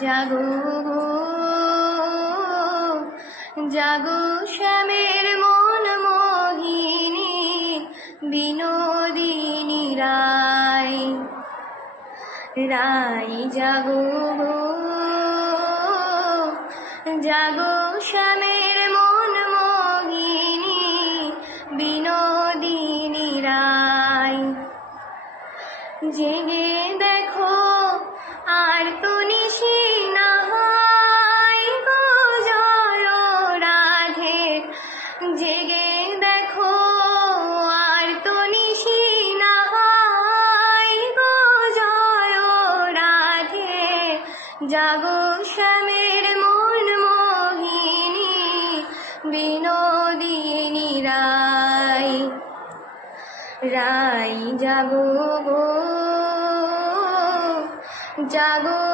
জাগো জাগো শ্যামের মন মোহিনী বিনোদিনী রায় রায় জাগো জাগো শ্যামের মন মোহিনী বিনোদিনী রায় জেগে দেখো আর তো নিশি না হয় গো জয় রাধে জেগে দেখো আর তো নিশি না হয় গো জয় রাধে জাগো শ্যামের মন মোহিনী বিনোদিনী রায় রায় জাগো জাগো